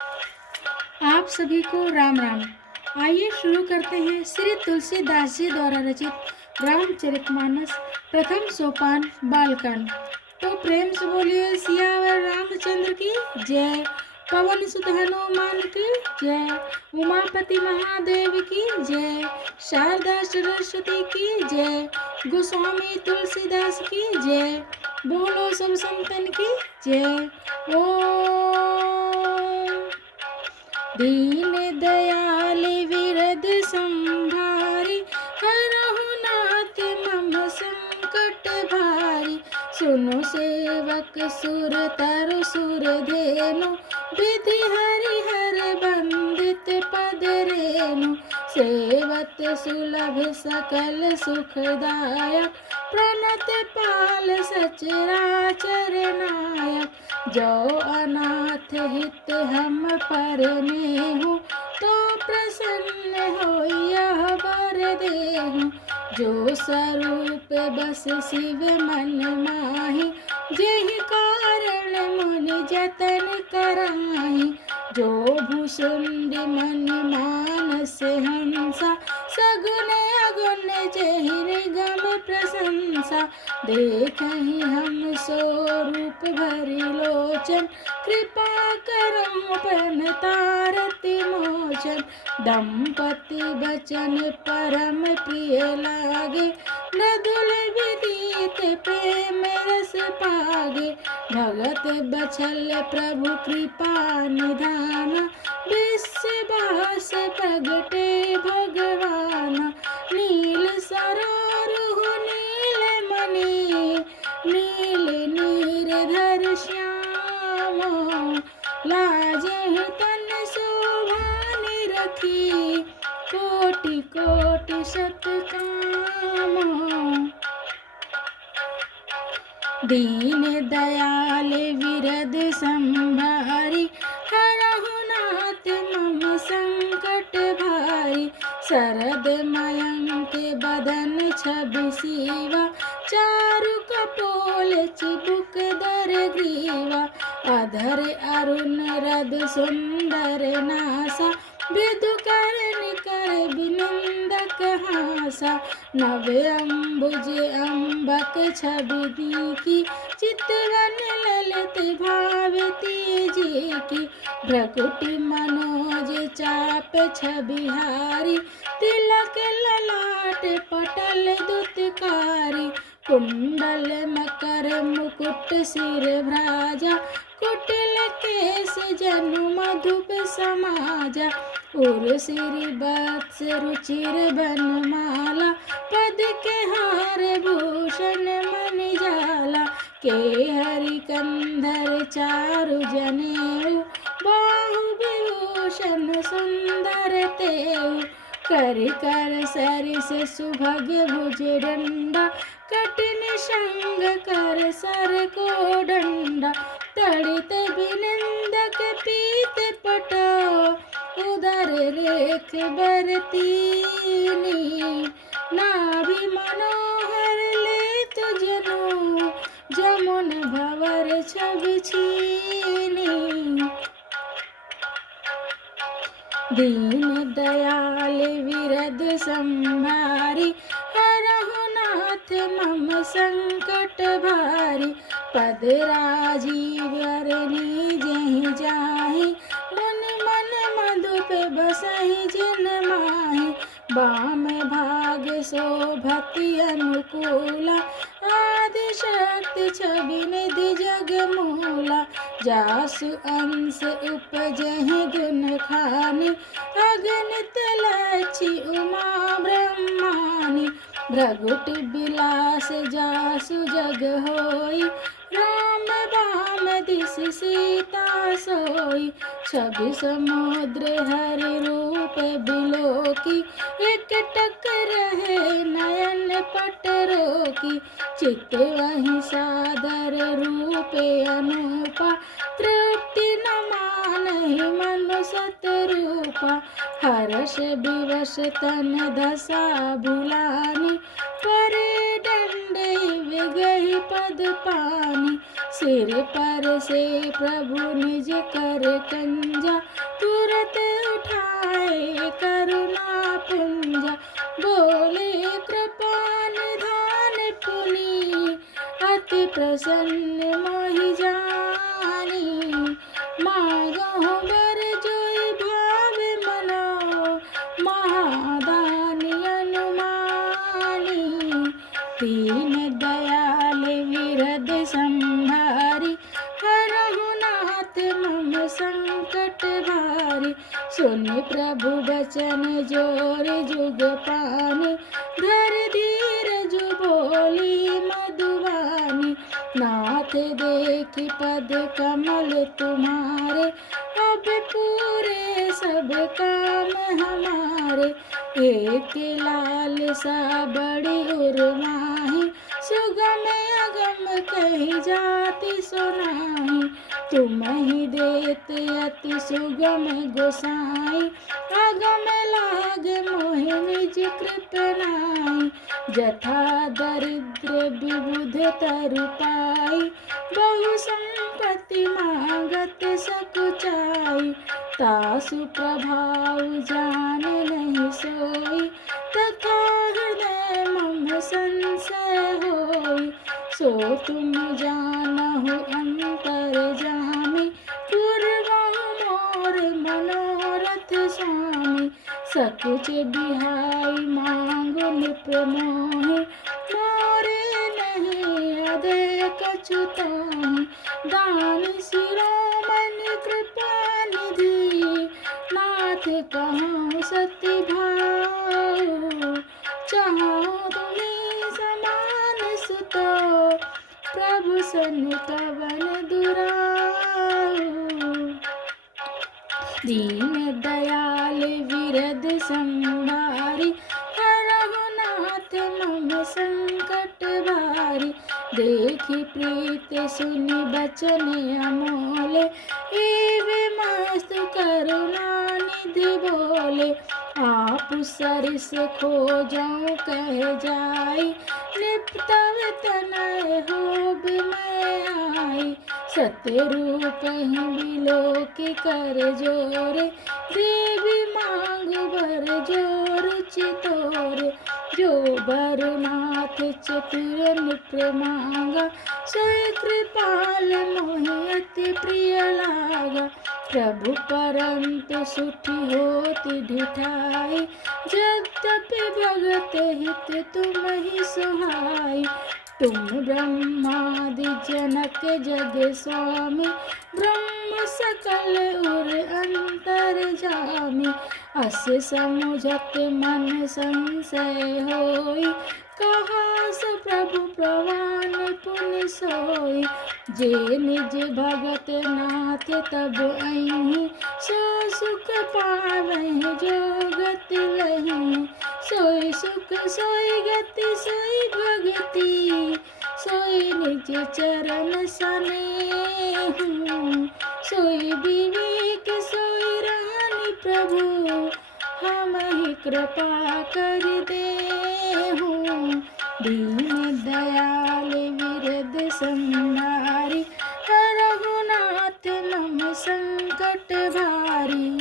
आप सभी को राम राम। आइए शुरू करते हैं श्री तुलसीदास जी द्वारा रचित रामचरितमानस प्रथम सोपान बालकांड। तो प्रेम से बोलिए सियावर रामचंद्र की जय। पवन सुत हनुमान की जय। उमापति महादेव की जय। शारदा सरस्वती की जय। गोस्वामी तुलसीदास की जय। बोलो सब संतन की जय। ओम दीन दयाल विरद संभारी हरहु नाथ मम संकट भारी। सुनो सेवक सुर तरु सुर धेनु विधि हरि हर बंदित पद रेनु। सेवत सुलभ सकल सुखदायक प्रणत पाल सचराचर नायक। जो अनाथ हित हम परनेहु तो प्रसन्न होइह वर देहु। जो स्वरूप बस शिव मन माहि जेहि कारण मुनि जतन कराहि। जो भुसुंडी मन मानस हंसा सगुन अगुन जेहि निगम प्रशंसा। देखहि हम स्वरूप भरि लोचन कृपा करहु प्रणतारति मोचन। दंपति बचन परम प्रिय लागे मृदुल विदित प्रेम रस पागे। भगत बछल प्रभु कृपा निधान विश्वास प्रगटे भगवान। नील सरोरुह नील मणि नील नीरधर श्याम। लाजहि तन शोभा निरखी कोटि कोटि सतकाम। दीन दयाल विरद संभारी हरहु नाथ मम संकट भारी। शरद मयंक बदन छवि सीवा चारु कपोल चिबुक दर ग्रीवा। अधर अरुण रद सुंदर नासा विदु कर निकर बिनंदक हासा। नव अम्बुज अम्बक छवि दीकी चितवन ललित भावती जी की। भ्रकुटि मनोज चाप छबिहारी तिलक ललाट पटल दुतकारी। कुंडल मकर मुकुट सिर भ्राजा कुटिल केश जनु मधुप समाजा। उर्सिरि वत्स रुचिर बनमाला पद के हार भूषण मणिजाला। के हरि कंधर चारु जनेऊ बाहु विभूषण सुंदर तेऊ। कर कर सरिस सुभग भुज दंडा कठिन संग कर सर को डंडा। तड़ित बिनंदक पीत पटो उदर रेख बरतीनी। नाभि मनोहर लेत जनु जमुन भवर छवि छीनी। दीन दयाल विरद संभारी हरहु नाथ मम संकट भारी। पद राजीव अरनी जेहि जाहि मन मन मधुप बसहि जिन माहि। बाम भाग शोभति अनुकूला आदि शक्ति छवि निधि जग मूला। जासु अंश उपजहि गुण खानि अगणित लक्षि उमा ब्रह्मानि। भ्रगुटि बिलास जासु जग होई राम बाम दिस सीता सोई। छवि समुद्र हरि रूप बिलोकी एकटक रहे नयन पट रोकी। चित वही सादर रूप अनूपा तृप्ति न मानहि मनु सत रूपा। हर्ष विवश तन दशा भुलानि परे दंडै विगहि पद पानि। सिर पर से प्रभु निज कर कंजा, तुरत उठाए करुणा पुंजा। बोले कृपा निधान पुनि, अति प्रसन्न मोहि जानी। मांगहु बर जोई भाव मनो, महादानी अनुमानी। दीन दयाल विरद संभारी, हरहु नाथ मम संकट भारी। सुन प्रभु बचन जोर जुग पानी, धर धीरज बोली मधुवानी। नाथ देखि पद कमल तुम्हारे, अब पूरे सब काम हमारे। एक लाल सा बड़ी उर्माही, सुगम अगम कही जाति सुनाही। तुम ही देत अति सुगम गोसाई, अगम लाग मोहि निज कृपनाई। जथा दरिद्र विबुध तरु पाई, बहु संपत्ति मांगत सकुचाई। तासु प्रभाव जान नहीं सोई, तथा हृदय मम संशय होई। सो तुम जानहु अंतर्जामी, पूर्वहु मोर मनोरथ स्वामी। सकुच बिहाई मांगु निप्रमोहि, मोरे नहीं अदय कछु ताहि। दानी शिरोमणि कृपा निधि, नाथ कहूँ सति भाऊ। चाहूँ तुम्हें समान सुतो, प्रभु सन कवन दुराऊ। दीन दयाल विरद संभारी, हरहु नाथ मम संकट भारी। देखि प्रीत सुनि बचन अमोल, एवे मस्तु करुणा निधि बोले। आप सरिस खोजऊँ कह जाई, निपटव तनय होब मैं आई। सतरूप ही बिलोकी कर जोरे, देवी मांग बर जोर चितोरे। जो बरुनाथ चतुर निप्र मांगा, सोई कृपाल मोहि अति प्रिय लागा। प्रभु परंतु सुठि होति ढिठाई, यद्यपि भगत हित तुम ही सुहाई। तुम ब्रह्मादि जनक जग स्वामी, ब्रह्म सकल उर अंतर्जामी। अस समुझत मन संशय होई, कहा सो प्रभु प्रवान पुनि सोई। जे निज भगत नाथ तब अहि, सो सुख पावहि जो गति लहि। सोई सुख सोई गति सोई भगति, सोई निज चरण सनेहु। सोई विवेक सोई रानी प्रभु, हम ही कृपा कर देहु। दीन दयाल विरद संभारी, हरहु नाथ मम संकट भारी।